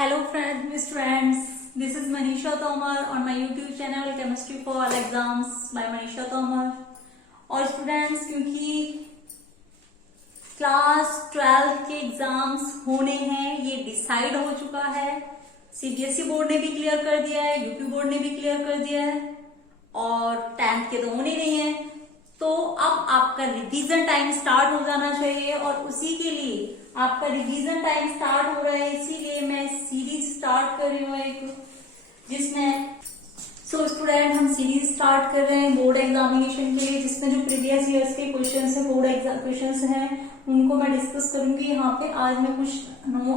Hello friends, this is Manisha Tomar on my YouTube channel Chemistry for All Exams by Manisha Tomar। और students, क्योंकि class 12 के exams होने हैं ये decide हो चुका है। सीबीएसई बोर्ड ने भी क्लियर कर दिया है, यूपी बोर्ड ने भी क्लियर कर दिया है और 10th के तो होने नहीं है। तो अब आपका रिवीजन टाइम स्टार्ट हो जाना चाहिए और उसी के लिए आपका रिवीजन टाइम स्टार्ट हो रहा है, इसीलिए मैं सीरीज स्टार्ट कर रही हूँ एक, जिसमें स्टूडेंट हम सीरीज स्टार्ट कर रहे हैं बोर्ड एग्जामिनेशन के लिए, जिसमें जो प्रीवियस ईयर्स के क्वेश्चंस है, बोर्ड एग्जाम क्वेश्चंस हैं, उनको मैं डिस्कस करूंगी यहाँ पे। आज मैं कुछ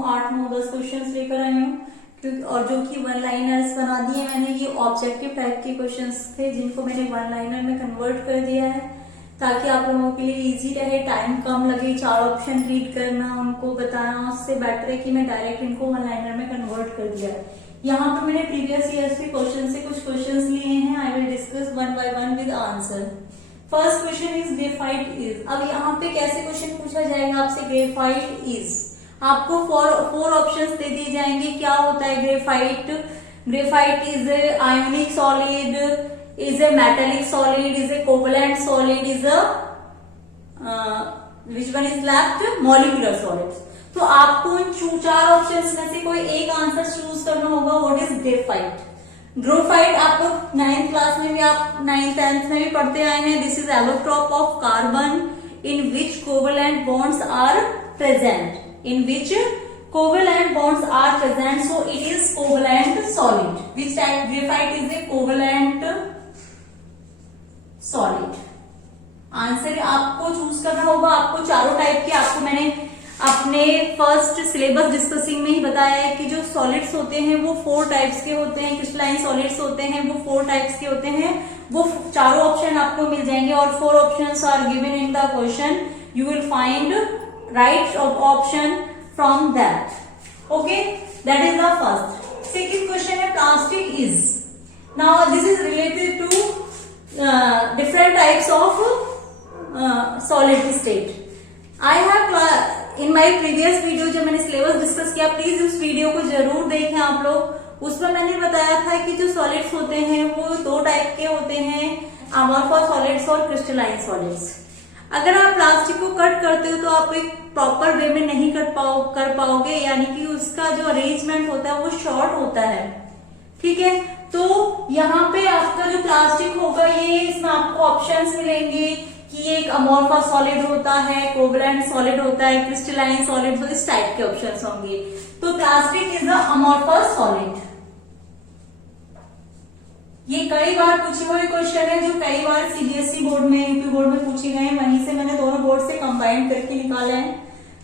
8-9-10 क्वेश्चंस लेकर आई हूँ, क्योंकि और जो कि वन लाइनर्स बना दिए मैंने। ये ऑब्जेक्टिव टाइप के क्वेश्चंस थे जिनको मैंने वन लाइनर में कन्वर्ट कर दिया है ताकि आप लोगों के लिए इजी रहे, टाइम कम लगे, 4 ऑप्शन रीड करना, उनको बताना। उससे बेटर है कि मैं डायरेक्ट इनको वन लाइनर में कन्वर्ट कर दिया है। यहाँ पे मैंने प्रीवियस ईयर्स के क्वेश्चन से कुछ क्वेश्चंस लिए हैं। I will discuss one by one with answer. First question is graphite is. अब यहाँ पे कैसे क्वेश्चन पूछा जाएगा आपसे? ग्रेफाइट इज, आपको 4 ऑप्शंस दे दिए जाएंगे। क्या होता है graphite? Graphite is a ionic solid, is a metallic solid, is a covalent solid, is a which one is left? Molecular solids। तो आपको इन 4 ऑप्शंस में से कोई एक आंसर चूज करना होगा। What is graphite? ग्रेफाइट आपको 9th क्लास में भी, आप 9th 10th में भी पढ़ते आए हैं। This is allotrope of carbon in which covalent bonds are present. In which covalent bonds are present, so it is covalent solid. Which type? Graphite is a covalent solid। Answer आपको choose करना होगा। आपको चारों type के, आपको मैंने अपने first syllabus discussing में ही बताया है कि जो सॉलिड्स होते हैं वो 4 टाइप्स के होते हैं। क्रिस्टलाइन सॉलिड्स होते हैं वो 4 टाइप्स के होते हैं। वो चारों ऑप्शन आपको मिल जाएंगे और 4 options are given in the question. You will find right option from that। Okay, that is the first। Second question है plastic is। Now this is related to different types of solid state। I have in my previous video जब मैंने syllabus discuss किया, please उस video को जरूर देखें आप लोग। उसमें मैंने बताया था कि जो सॉलिड्स होते हैं वो 2 टाइप के होते हैं, अमोर्फस सॉलिड्स और क्रिस्टलाइन सॉलिड्स। अगर आप प्लास्टिक को कट करते हो तो आप एक प्रॉपर वे में नहीं कर पाओगे, यानी कि उसका जो अरेंजमेंट होता है वो शॉर्ट होता है। ठीक है, तो यहाँ पे आपका जो प्लास्टिक होगा ये, इसमें आपको ऑप्शंस मिलेंगे कि ये एक अमोर्फस सॉलिड होता है, कोवेलेंट सॉलिड होता है, क्रिस्टलाइन सॉलिड, तो इस टाइप के ऑप्शंस होंगे। तो plastic is a amorphous solid. ये कई बार पूछे हुए क्वेश्चन है, जो कई बार सीबीएसई बोर्ड में, यूपी बोर्ड में पूछे गए हैं। वहीं से मैंने दोनों बोर्ड से कंबाइन करके निकाले हैं।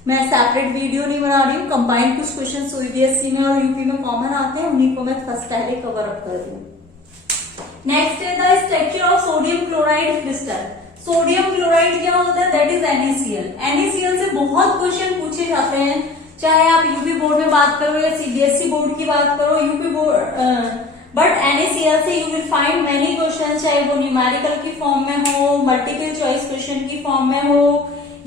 मैं सेपरेट वीडियो नहीं बना रही हूँ। कंबाइन कुछ क्वेश्चन सीबीएसई में और यूपी में कॉमन आते हैं, उन्हीं को मैं फर्स्ट पहले कवर अप कर रही हूँ। नेक्स्ट है the structure of sodium chloride crystal. Sodium chloride क्या होता है? That is NaCl। NaCl से बहुत क्वेश्चन पूछे जाते हैं, चाहे आप यूपी बोर्ड में बात करो या सीबीएसई बोर्ड की बात करो। यूपी बोर्ड बट NaCl से you will find many question, चाहे वो न्यूमेरिकल की फॉर्म में हो, मल्टीपल चॉइस क्वेश्चन की फॉर्म में हो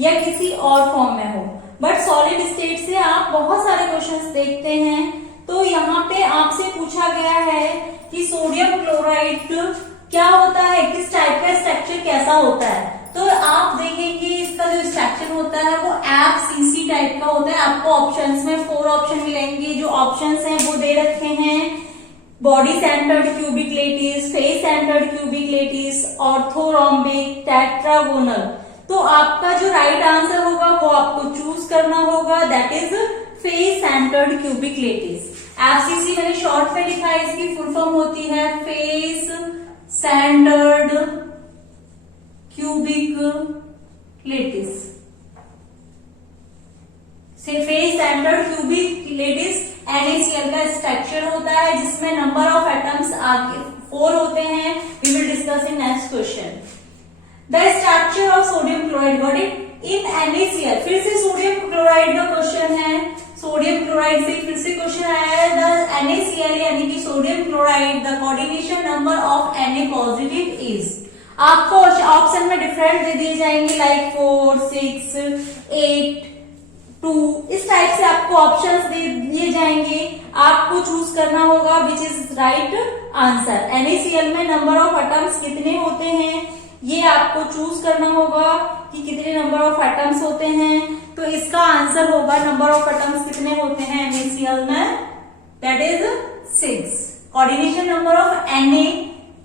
या किसी और फॉर्म में हो। बट सॉलिड स्टेट से आप बहुत सारे क्वेश्चंस देखते हैं। तो यहाँ पे आपसे पूछा गया है कि सोडियम क्लोराइड क्या होता है, किस टाइप का स्ट्रक्चर कैसा होता है। तो आप देखेंगे इसका जो स्ट्रक्चर होता है वो FCC टाइप का होता है। आपको ऑप्शंस में 4 ऑप्शन मिलेंगे। जो ऑप्शंस हैं वो दे रखे हैं: body centred cubic lattice, face centred cubic lattice, orthorhombic, tetragonal. तो आपका जो राइट आंसर होगा वो आपको चूज करना होगा, that is face centred cubic lattice. FCC मैंने शॉर्ट में लिखा है, इसकी फुल फॉर्म होती है face centred cubic lattice. Face centred cubic lattice NaCl का स्ट्रक्चर होता है, जिसमें नंबर ऑफ एटम्स आगे 4 होते हैं। We will discuss in next question. The structure of sodium chloride got it in NaCl। फिर से सोडियम क्लोराइड का क्वेश्चन है। सोडियम क्लोराइड से फिर से क्वेश्चन आया है। द NaCl यानी कि sodium chloride, the coordination number of Na positive is. आपको ऑप्शन में डिफरेंट दे दिए जाएंगे, लाइक 4, 6, 8, 2, इस टाइप से आपको ऑप्शंस दे दिए जाएंगे, आपको चूज करना होगा which is right answer. NaCl में नंबर ऑफ एटम्स कितने होते हैं, ये आपको चूज करना होगा कि कितने नंबर ऑफ एटम्स होते हैं। तो इसका आंसर होगा नंबर ऑफ एटम्स कितने होते हैं NaCl में, that is 6। Coordination number of Na,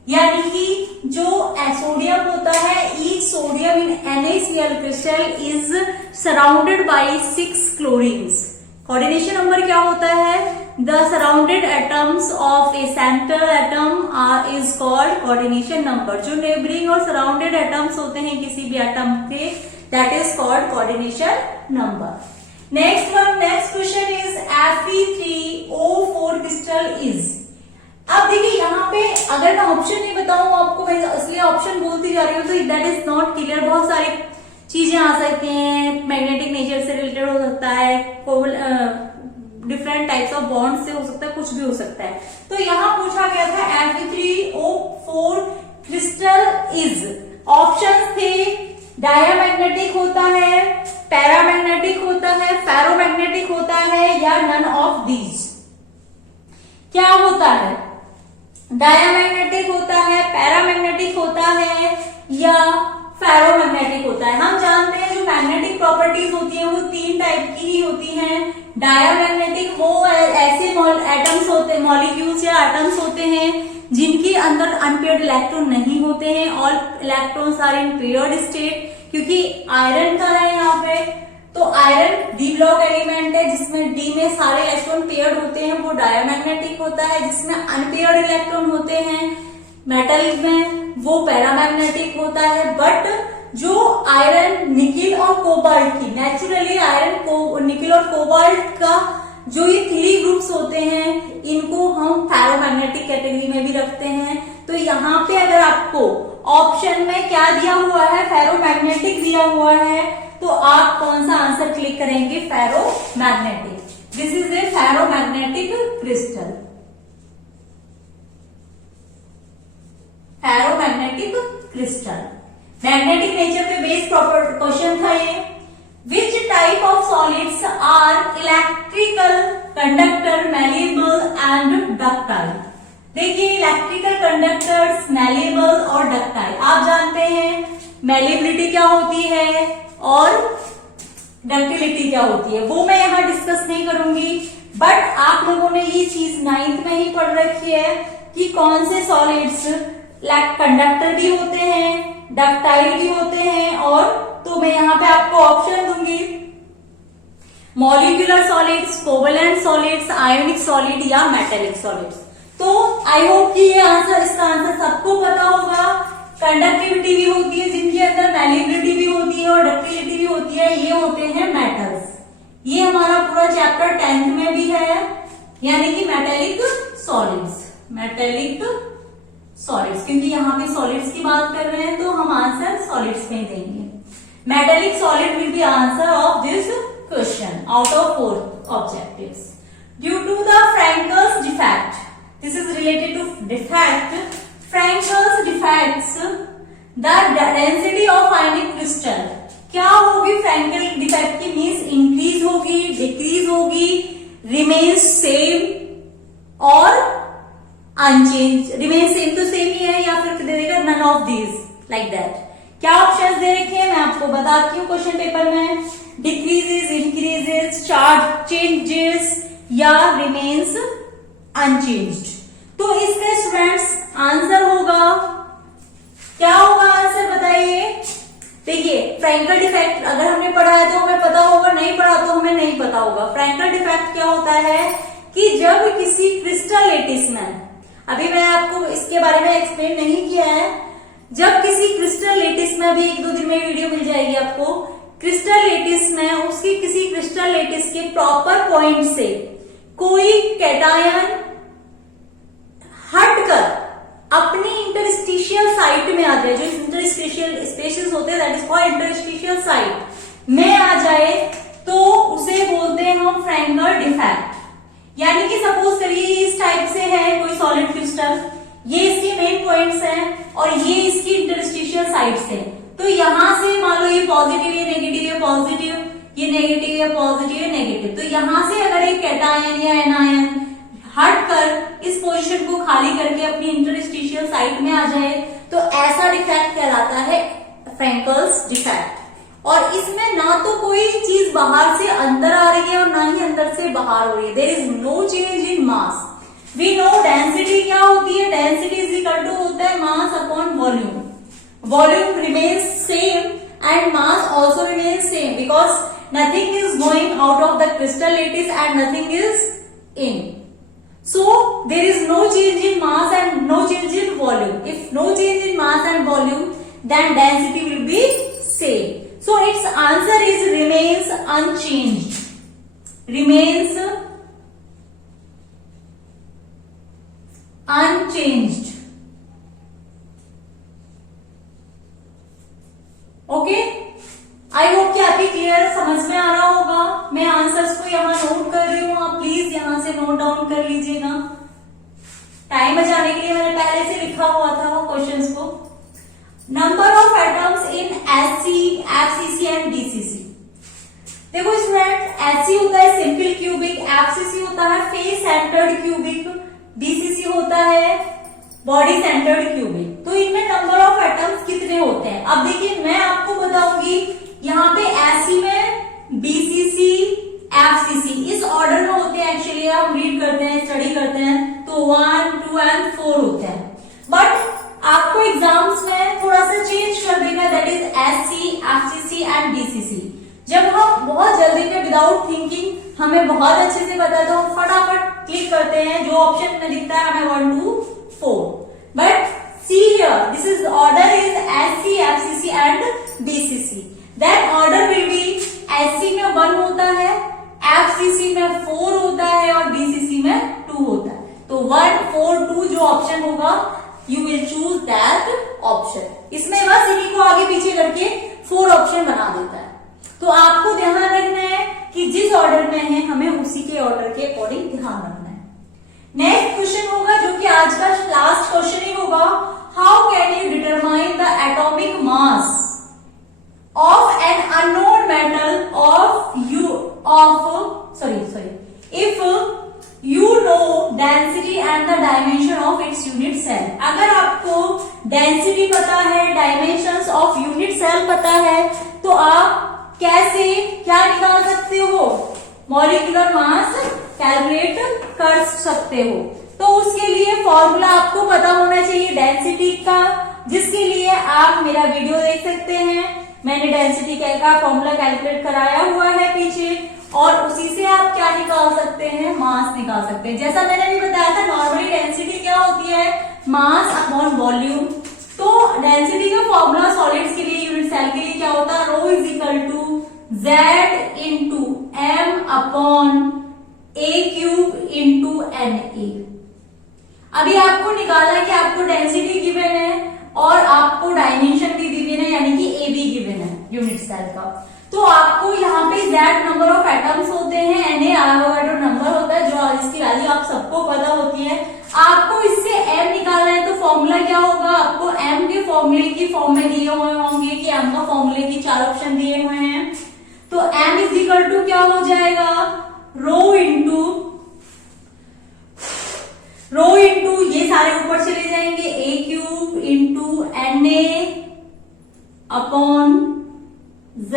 यानी कि जो सोडियम होता है, each sodium in NaCl crystal is surrounded by 6 chlorines. Coordination number क्या होता है, the surrounded atoms of A central atom is called coordination number. जो नेबरिंग और सराउंडेड एटम्स होते हैं किसी भी एटम के, that is called coordination number. Next question is Fe3O4 crystal is. अब देखिए यहाँ पे अगर मैं ऑप्शन नहीं बताऊं आपको, मैं इसलिए ऑप्शन बोलती जा रही हूँ, तो दैट इज नॉट क्लियर। बहुत सारी चीजें आ सकती हैं, मैग्नेटिक नेचर से रिलेटेड हो सकता है, डिफरेंट टाइप्स ऑफ बॉन्ड से हो सकता है, कुछ भी हो सकता है। तो यहाँ पूछा गया था Fe3O4 क्रिस्टल इज, ऑप्शन थे डायमैग्नेटिक होता है, पैरामैग्नेटिक होता है, फेरोमैग्नेटिक होता है, या नन ऑफ दीज। क्या होता है, डायमैग्नेटिक होता है, पैरामैग्नेटिक होता है, या फेरोमैग्नेटिक होता है। हम जानते हैं जो मैग्नेटिक प्रॉपर्टीज होती हैं वो 3 टाइप की ही होती हैं। डायमैग्नेटिक वो ऐसे एटम्स होते, मॉलिक्यूल्स या एटम्स होते हैं जिनके अंदर अनपेयर्ड इलेक्ट्रॉन नहीं होते हैं, all electrons are in paired state. क्योंकि आयरन का है यहाँ पे, तो आयरन डी ब्लॉक एलिमेंट है जिसमें डी में सारे इलेक्ट्रॉन पेयर्ड होते हैं, वो डायमैग्नेटिक होता है। जिसमें अनपेयर्ड इलेक्ट्रॉन होते हैं मेटल में, वो पैरामैग्नेटिक होता है। बट जो आयरन, निकिल और कोबाल्ट की, नेचुरली आयरन को, निकिल और कोबाल्ट का जो ये 3 ग्रुप्स होते हैं, इनको हम फेरोमैग्नेटिक कैटेगरी में भी रखते हैं। तो यहाँ पे अगर आपको ऑप्शन में क्या दिया हुआ है, फेरोमैग्नेटिक दिया हुआ है, तो आप कौन सा आंसर क्लिक करेंगे, ferromagnetic. This is a ferromagnetic crystal, ferromagnetic crystal. Magnetic nature पे बेस्ड क्वेश्चन था ये। Which type of solids are electrical conductor, malleable and ductile. देखिए इलेक्ट्रिकल कंडक्टर्स, मैलेबल और डक्टाइल, आप जानते हैं मैलेबिलिटी क्या होती है और डक्टिलिटी क्या होती है, वो मैं यहाँ डिस्कस नहीं करूंगी। बट आप लोगों ने ये चीज 9th में ही पढ़ रखी है कि कौन से सॉलिड्स कंडक्टर भी होते हैं, डक्टाइल भी होते हैं, और तो मैं यहाँ पे आपको ऑप्शन दूंगी, molecular solids, covalent solids, ionic solid या मेटेलिक सॉलिड्स। तो आई होप कि ये आंसर, इसका आंसर सबको पता होगा। कंडक्टिविटी भी होती है जिनके अंदर मैलेबिलिटी भी होती है और डक्टिलिटी भी होती है, ये होते हैं मेटल्स। ये हमारा पूरा चैप्टर 10th में भी है, यानी कि मेटेलिक सॉलिड्स, मेटेलिक सॉलिड्स, क्योंकि यहाँ पे सॉलिड्स की बात कर रहे हैं तो हम आंसर सॉलिड्स में देंगे। Metallic solid will be answer of this question out of 4 objectives. Due to the Frenkel's defect, this is related to defect, Frenkel's defects the density of ionic crystal. क्या होगी फ्रैंकल डिफेक्ट की, means increase होगी, decrease होगी, remains same और unchange. Remain same तो same ही है, या फिर दे देगा none of these, like that. क्या ऑप्शंस दे रखे हैं मैं आपको बताती हूँ क्वेश्चन पेपर में, डिक्रीजेस, इंक्रीजेस, चार्ज चेंजेस या रिमेन्स अनचेंज्ड। तो इसका स्टूडेंट्स आंसर होगा, क्या होगा आंसर बताइए। देखिए फ्रैंकल डिफेक्ट अगर हमने पढ़ा है तो हमें पता होगा, नहीं पढ़ा तो हमें नहीं पता होगा। फ्रैंकल डिफेक्ट क्या होता है कि जब किसी क्रिस्टल लेटिस में, अभी मैं आपको इसके बारे में एक्सप्लेन नहीं किया है, जब किसी क्रिस्टल लेटिस में, अभी 1-2 दिन में वीडियो मिल जाएगी आपको, क्रिस्टल लेटिस में उसकी किसी क्रिस्टल लेटिस के प्रॉपर पॉइंट से कोई कैटायन हटकर अपनी इंटरस्टिशियल साइट में आ जाए, जो इंटरस्टिशियल स्पेसेस होते हैं, that is called interstitial site में आ जाए, तो उसे बोलते हैं हम फ्रैंकल डिफेक्ट। यानी कि सपोज करिए इस टाइप से है कोई सॉलिड क्रिस्टल, ये इसके मेन पॉइंट्स हैं और ये इसकी इंटरस्टिशियल साइट्स हैं। तो यहां से मान लो ये पॉजिटिव, ये नेगेटिव, ये पॉजिटिव, ये नेगेटिव, ये पॉजिटिव, नेगेटिव। तो यहां से अगर एक कैटायन या एनायन हटकर इस पोजीशन को खाली करके अपनी इंटरस्टिशियल साइट में आ जाए तो ऐसा डिफेक्ट कहलाता है फ्रैंकल्स डिफेक्ट। और इसमें ना तो कोई चीज बाहर से अंदर आ रही है और ना ही अंदर से बाहर हो रही है। There is no change in mass. We know density क्या होती है, डेंसिटी इज इक्वल टू होता है mass upon volume. Volume remains same and mass also remains same because nothing is going out of the crystal lattice and nothing is in. So there is no change in mass and no change in volume. If no change in mass and volume, then density will be same. So its answer is remains unchanged. Remains unchanged. Okay, I hope कि आपकी clear समझ में आ रहा होगा। मैं answers को यहाँ note कर रही हूँ, आप प्लीज यहाँ से नोट डाउन कर लीजिएगा। टाइम बचाने के लिए मैंने पहले से लिखा हुआ था वो क्वेश्चंस को। Number of atoms in SC, FCC and DCC. देखो स्टूडेंट, एससी होता है सिंपल क्यूबिक, एफसीसी होता है फेस सेंटर्ड क्यूबिक, डीसीसी होता है बॉडी सेंटर्ड क्यूबिक। तो इनमें नंबर ऑफ एटम्स कितने होते हैं? अब देखिए मैं आपको बताऊंगी यहाँ पे एससी में बीसीसी, एफसीसी इस ऑर्डर में होते हैं। एक्चुअली हम रीड करते हैं, स्टडी करते हैं तो 1, 2 एंड 4 होते हैं। बट आपको एग्जाम्स में थोड़ा सा चेंज कर देगा, that is SC, FCC and DCC. जब हम बहुत जल्दी में विदाउट थिंकिंग हमें बहुत अच्छे से पता है तो हम फटाफट क्लिक करते हैं, जो ऑप्शन में दिखता है हमें 1, 2, 4. But see here, this is order is SC, FCC and DCC. That order will be SC में 1 होता है, FCC में 4 होता है और DCC में 2 होता है। तो 1, 4, 2 जो ऑप्शन होगा you will choose that option. इसमें बस इन्हीं को आगे पीछे करके 4 ऑप्शन बना देता है। तो आपको ध्यान रखना है कि जिस ऑर्डर में है हमें उसी के ऑर्डर के अकॉर्डिंग ध्यान रखना है। नेक्स्ट क्वेश्चन होगा जो कि आज का लास्ट क्वेश्चन ही होगा, how can you determine the atomic mass of an unknown metal if you know density and the dimension of its unit cell. अगर आपको डेंसिटी पता है, डायमेंशंस ऑफ यूनिट सेल पता है तो आप कैसे क्या निकाल सकते हो, मॉलिक्यूलर मास कैलकुलेट कर सकते हो। तो उसके लिए फॉर्मूला आपको पता होना चाहिए डेंसिटी का, जिसके लिए आप मेरा वीडियो देख सकते हैं। मैंने डेंसिटी का फॉर्मूला कैलकुलेट कराया हुआ है पीछे, और उसी से आप क्या निकाल सकते हैं, मास निकाल सकते हैं। जैसा मैंने भी बताया था, नॉर्मली डेंसिटी क्या होती है, मास अपॉन वॉल्यूम। तो डेंसिटी का फॉर्मूला सॉलिड्स के लिए, यूनिट सेल के लिए क्या होता है, rho is equal to Z into M upon A cube into NA। अभी आपको निकालना है कि आपको डेंसिटी गिवन है और आपको डायमेंशन भी गिवन है, यानी कि AB गिवन है यूनिट सेल का। तो आपको यहाँ पे Z नंबर ऑफ एटम्स होते हैं, Na एवोगाड्रो नंबर होता है जो जिसकी वैल्यू आप सबको पता होती है। आपको इससे M निकालना है तो फॉर्मूला क्या होगा, आपको M के फॉर्मूले की फॉर्म में दिए हुए होंगे कि M का फॉर्मूले की 4 ऑप्शन दिए हुए हैं। तो M इज इक्वल टू क्या हो जाएगा, रो इंटू ये सारे ऊपर चले जाएंगे, A cube into NA upon Z,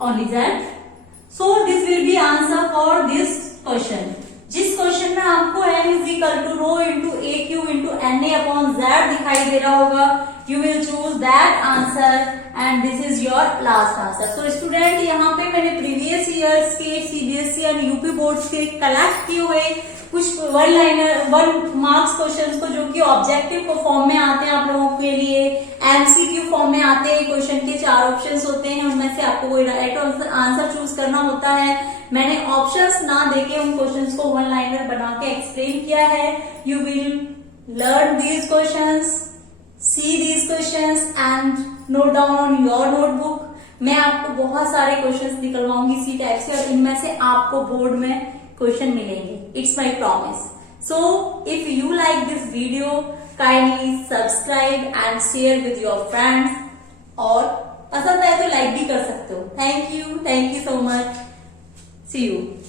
only Z. So this will be answer for this question. जिस क्वेश्चन में आपको M is equal to rho into A cube into NA upon Z दिखाई दे रहा होगा, you will choose that answer and this is your last answer. So student, यहाँ पे मैंने previous years के CBSE और यूपी बोर्ड्स के कलेक्ट किए हुए कुछ 1 मार्क्स क्वेश्चंस को, जो कि ऑब्जेक्टिव को फॉर्म में आते हैं आप लोगों के लिए, MCQ फॉर्म में आते हैं। क्वेश्चन के 4 ऑप्शंस होते हैं, उनमें से आपको कोई राइट आंसर चूज करना होता है। मैंने ऑप्शंस ना देके उन क्वेश्चंस को 1 लाइनर बना के एक्सप्लेन किया है। You will learn these questions, see these questions and note down on your notebook. मैं आपको बहुत सारे क्वेश्चंस निकलवाऊंगी इसी टाइप से, और इनमें से आपको बोर्ड में क्वेश्चन मिलेंगे। It's my promise. So if you like this video, kindly subscribe and share with your friends, और पसंद आए तो लाइक भी कर सकते हो। Thank you so much. See you.